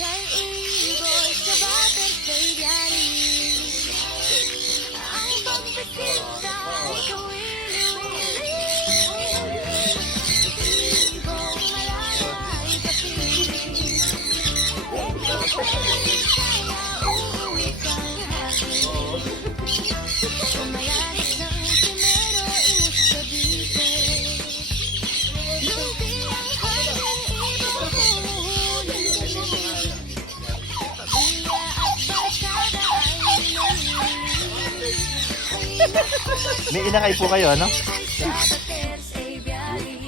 Kay ibon sa bater sa iyari. Ang pagbisita ay kawili-wili. Ibong malaya ay kapili. Ikaw kaya uuwi kang happy. Sumayaris ng primero imus sa bite. Lupi ang hanggang ibang huli. Pamilya at barkada ay nalili. May inakay po kayo, ano? Sa bater sa ibiyari.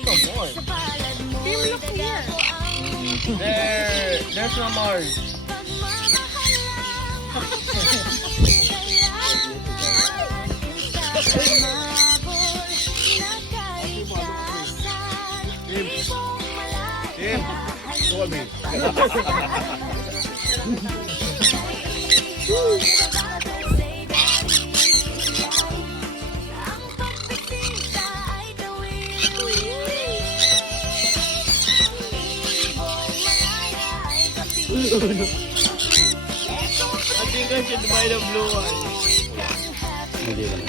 Sa palad mo nagako ang There's no more. pagmamahal lang. Sa pamabol nagkaligtasan. Ibong malaya ang pagbisita ay tawid-tuwid. Ibong malaya ay kapili. I think I should buy the blue one. Hindi naman.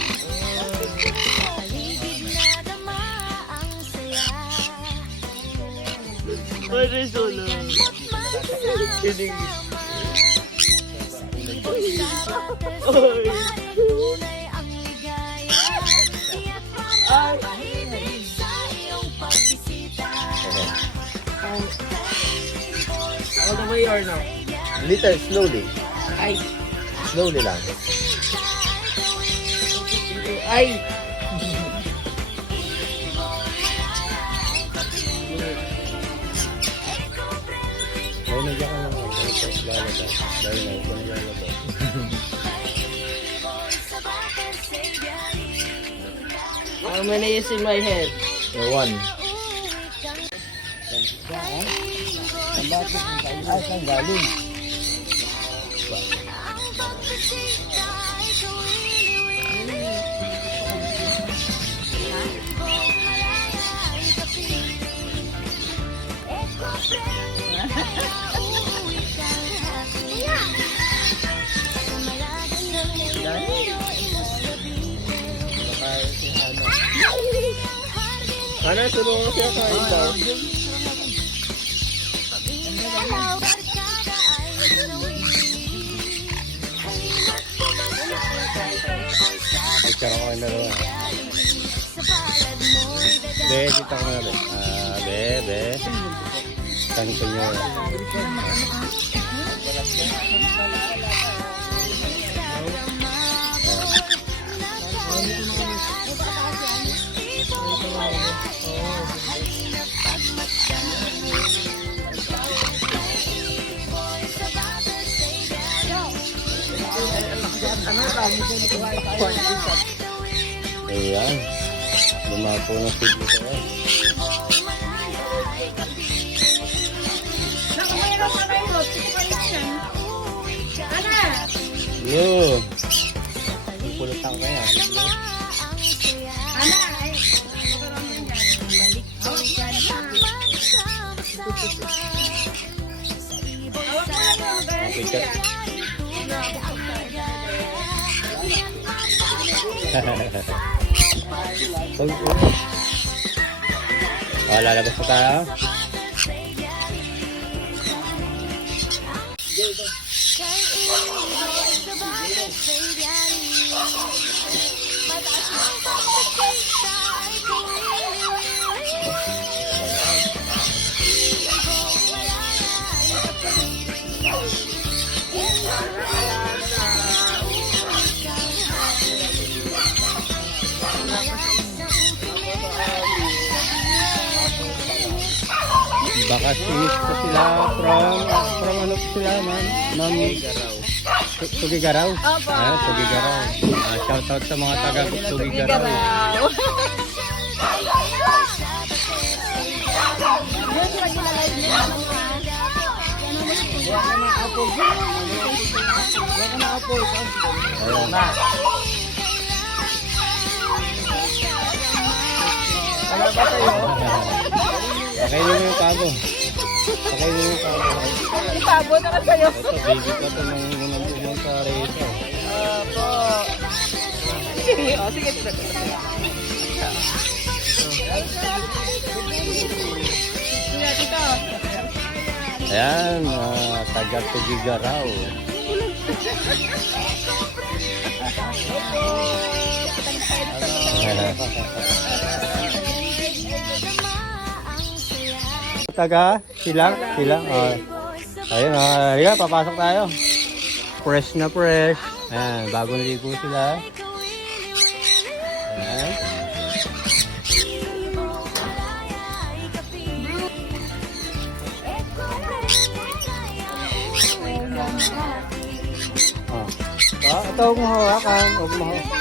Paligid na dama ang saya. What is so long? Mo't mansa. Kidding. Oy! Tunay ang ligaya. Tiyak mapapahibig sa iyong pagbisita. All the way or no? Little slowly. Ay. Slowly lang. Ay. Ay, nagyan ka naman. Lalata. Dahil na, ito lalata. How many is in my head? One. Ay, saan galing? Ang pagbisita ay kawili-wili. Ibong malaya ay kapili. Eco-friendly kaya uuwi kang happy. Sa malalim ng primero imus sa bite. Ang hardin Ano, tulungan siya kain daw. pamilya barkada ay nalili. Halina't pumasok sa Picture ako kayo dalawa. sa palad mo'y Be, dadaan. dito ka na, be. Be. Kanto nyo. Ayan. Lumapo na siglo sa yan. Yo. Pulutan kaya. Okay ka. Oh, lalabas pa tayo. Baka sinis po sila from ano po sila, ma'am? Tugigaraw? Ah, Tugigaraw. Shout out sa mga taga Tugigaraw. Ayun na. Wala ba tayo? Pakainin mo yung pabo. Pakainin mo yung pabo. Sabon na kayo. Ito, baby ko ito nung unang pumunta rito. Opo. Sige, o sige. Kuya, dito. Ayan, taga-tugiga raw. Taga, silang. Ayun, halika, papasok tayo. Fresh na fresh. Ayan, bagong ligo sila. Ayan. Ito, huwag mo hawakan. Huwag mo hawakan.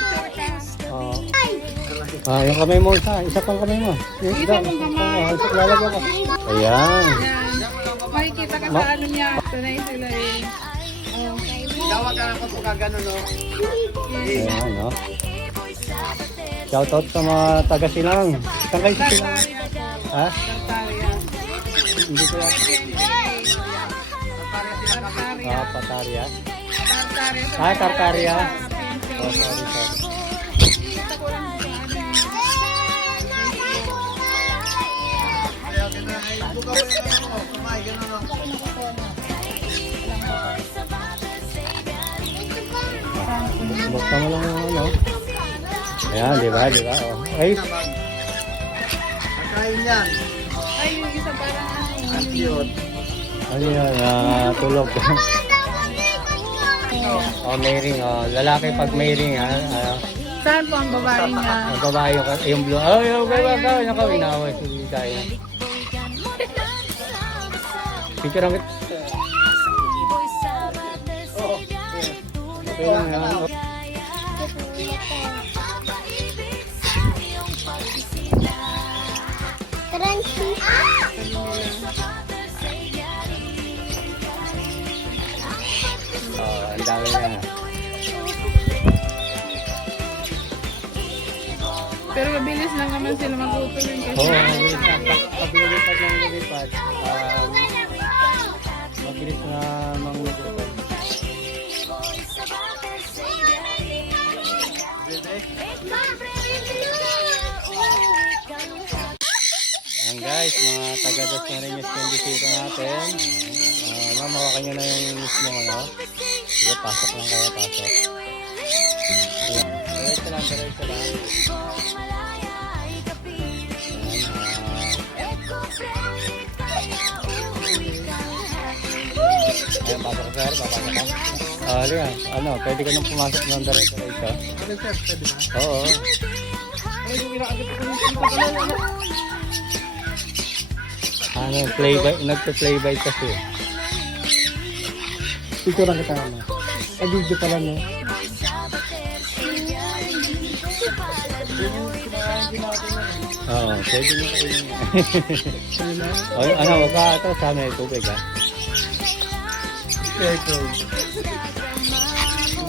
Yung kamay mo, isa pang kamay mo. Isa lalagyan ko. Ayan. Makikita ka sa ano niya. Tunay sila eh. Gawag ka na po kagano, no? Ayan, no? Shoutout sa mga taga-silang. Saan kayo sa silang? Ha? Tartaria. Hindi ko yan. Tartaria. Patarya. Tartaria. Tartaria. Oh, Sorry. Kita ko lang sa ano. Buksan mo lang yung ano. Ayan, di ba? Oh. Ay, Kain yan. Ay, yung isa parang ano. Ang cute. ano yun? Tulog. Oh, may ring. Oh. Lalaki pag may ring, ha? Saan po ang babae niya? Ang babae yung blue. Oh, yung babae. Inaway. Hindi tayo. Picture ang okay lang yan. Ang dami na. Pero mabilis lang naman sila magpupulong kasi. Oo, mabilis na. Pag lumipad ng lumipad, mabilis na manglulupad. Ayan guys, mga taga-das na rin yung bisita natin. Ma'am, hawakan nyo na yung mismo ano. Sige, pasok lang kayo, pasok. Diretso lang. Ayan, pasok sir, papasok ka. Halika, ano, pwede ka nang pumasok ng diretso. Ano sir, pwede ba? Oo. Ay, yung inakagit ko ng sito ko lang. Ano, nagpa-play-by kasi. Picture lang kita na. Ay, video pala no. Oo, pwede nyo kayo. Ano, wag ka ito, sa amin tubig ha. Ito.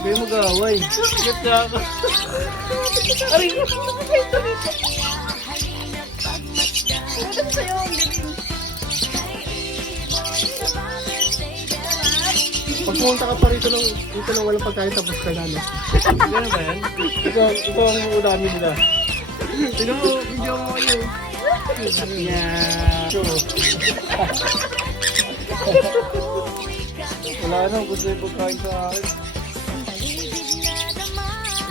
Hindi mo gaway. Gat ka ako. Aray ko. Ano sa'yo ang galing? Pag pumunta ka pa rito nang walang pagkain tapos ka na, no? Gano'n ba yan? Ito ang ulamin nila. Tignan mo, video mo kayo. Wala na, gusto yung pagkain sa akin.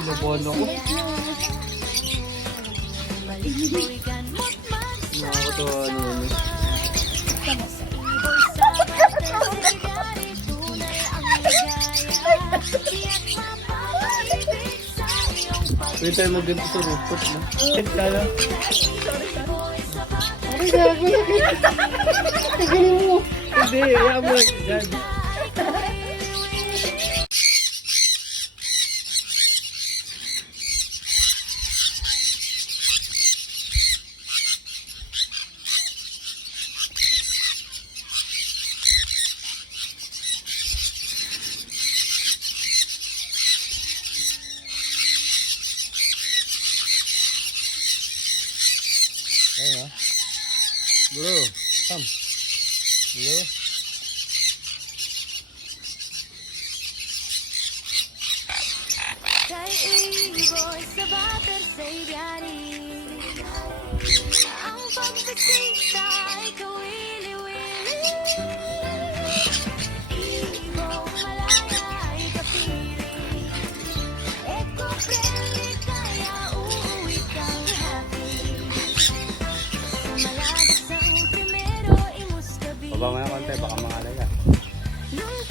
Pinabono ko. Nakakatawa naman. Pwede tayo mag-ganto sa rooftop, no? Sana. Ay, gago. Tagaling mo. Hindi, ayaw mo lang dyan. Ayun ha. Blue, come. Blue. pagbisita ay kawili-wili. Ibong malaya ay kapiling. Eco-friendly kaya uuwi kang happy. Sa malagasang primero, imustabi. Baba mo na konti, baka makalaga.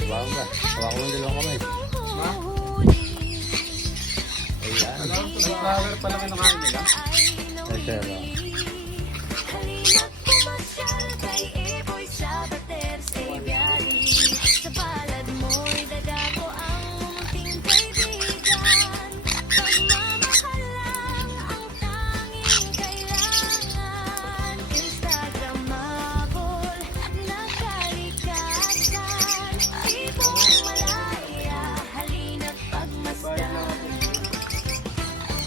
Baba mo ba? Baka mo yung dalawang kamay. Ayan. Sunflower pala kayo nakain nila. Ay, sir. Halina't pumasyal kay Eboy sa Bateres Aviary. Sa palad mo'y dadako ang munting kaibigan. Pagmamahal lang ang tanging kailangan. Instagramable na kalikasan. Ibong malaya, halina't pagmasdan.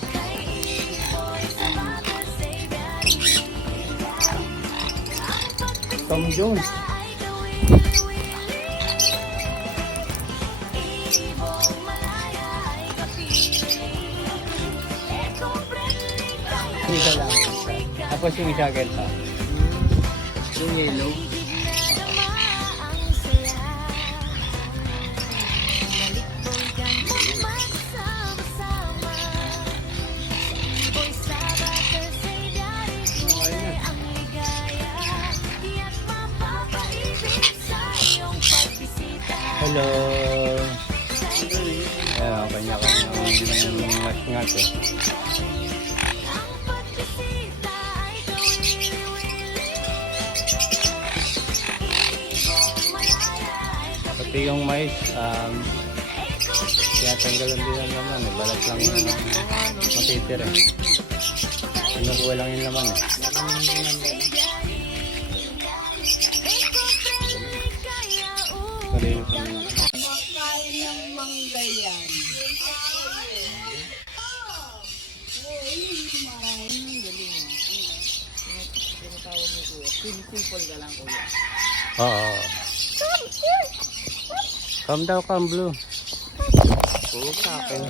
Kay Eboy sa Bateres Aviary. Tom Jones. Ay kawili-wili. Ibong malaya ay kapiling. Eco-friendly kaya Isa lang. Tapos yung isa pa. Yung yellow. nadama ang saya. Balikbogan mo magsama-sama. Iboy sa Bateres Aviary, tunay ang ligaya. Tiyak mapapaibig sa iyong pagbisita. Hello. Ayan, kanya-kanyang ngat-ngat eh. Ang pagbisita ay kawili-wili. Ibong malaya ay Pati yung mais, tiyatanggalan din ang laman eh. Balat lang yung matitira eh. Pinukuha lang yung laman eh. Malinis ang Oo. Come daw, come blue. Oo, sa akin.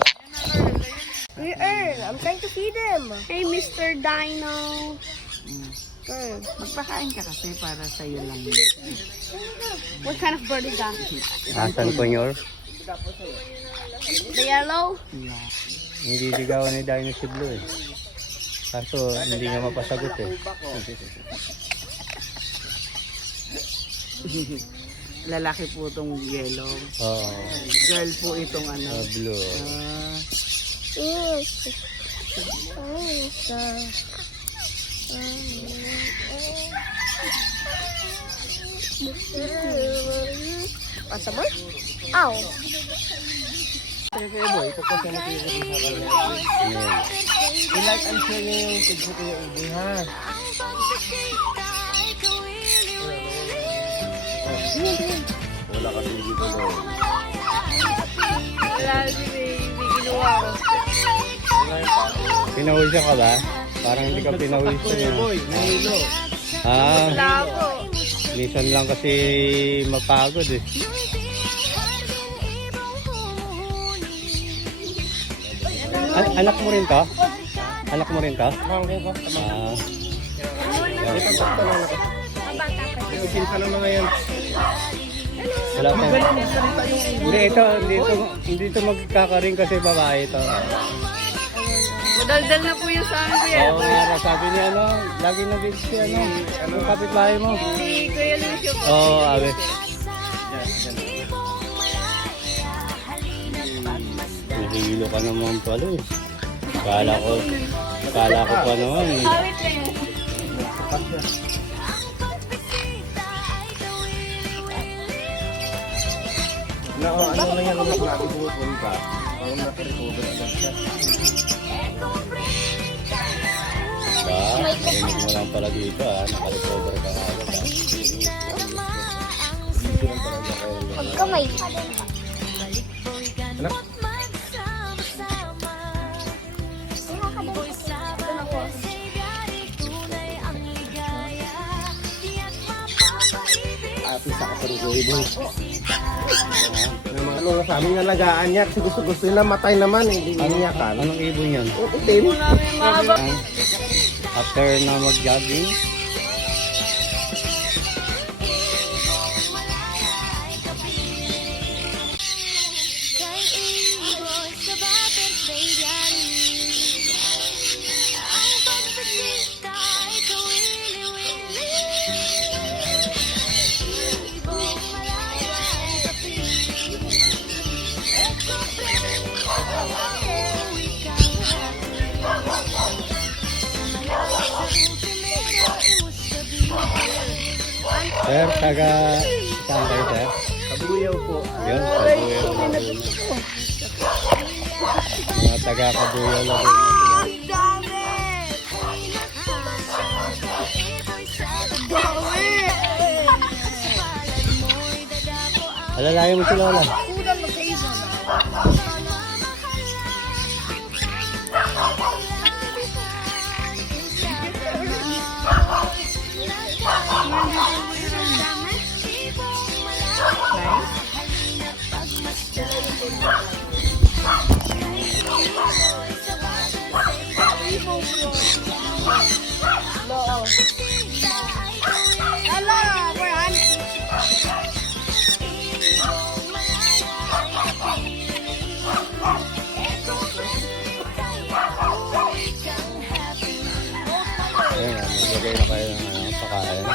Hey, Earl, I'm trying to feed him. Hey, Mr. Dino. Earl, Magpakain ka kasi para sa'yo lang yun. what kind of bird is that? Asan po nyor? The yellow? Hindi ligawan ni Dino si Blue eh. Kaso hindi nga mapasagot eh. Lalaki po itong yellow. Oo. Girl po itong ano. Blue. Ah, Yes. What's the bird? Ow. Kaya boy, ito kasi nakikita sa kanila. Ayan. I-like and share niyo yung page ko kayo, Uboy, ha? Ang pagbisita ay kawili-wili. Wala kasi dito boy. Wala si baby. Kinuha ko. Pinawisya ka ba? Parang hindi ka pinawisya Kaya na. boy, nahilo. Ah, Labo. minsan lang kasi mapagod eh. Anak mo rin to? Anak mo rin to? Mangko ko. Ah, Ito sakto lang ako. Isin ka lang na ngayon. wala pa. Magaling magsalita yung Hindi ito magkakaring kasi babae ito. Madaldal na po yun sa amin, kuya. Oo, nga sabi niya lagi nag-ibig si yung kapitbahay mo. Si Kuya Lucio po. Oo, abe. Nahihilo ka naman pala eh. Kala ko pa naman eh. Awit na yun. na ano lang yan, anak natin pumunta. Parang naka-recover agad siya. Ba, narinig mo lang pala dito naka-recover ka agad Pagkamay. Anak, apis ako sa rugoy mo. Ano nga sa aming alagaan niya, kasi gusto nila matay naman, hindi iniyakan. Anong ibon yan? Itim. After na mag-jogging, Sir, taga saan kayo, sir? Kabuyaw po. Yun, Kabuyaw Laguna. Mga taga Kabuyaw Laguna. Ang dami! Alalayan mo si Lola. Kulang na kayo. Hello, Brian. Ayun, maglagay na kayo ng pakain.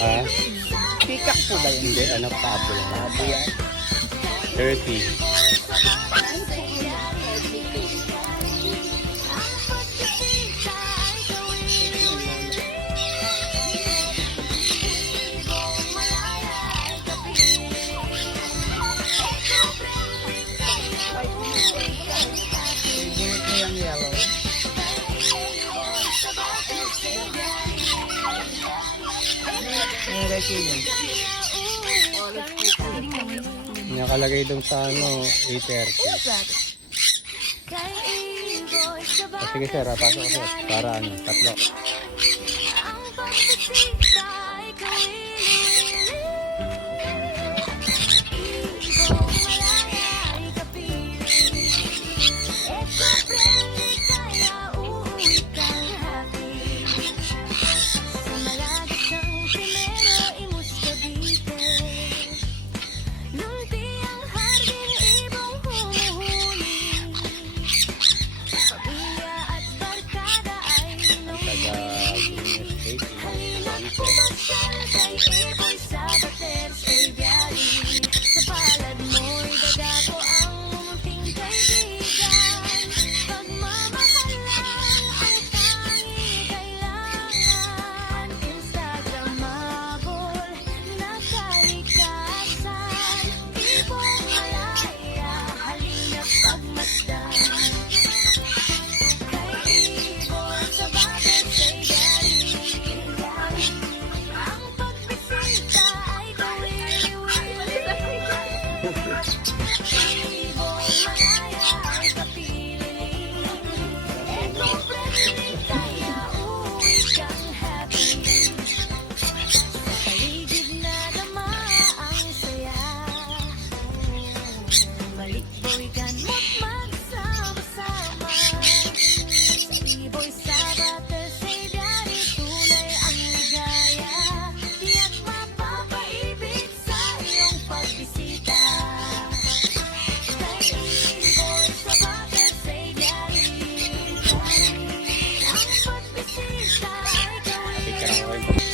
Ah, Pikak po ba yun? hindi, anak pabo lang. Pabo yan. 30. Favorite mo yung yellow. Ang reki yun. Nakalagay doon sa ano, 8:30. Ah, sige sir, pasok ko sir. Para ano, tatlo. Taga Green State. Picture ako rin.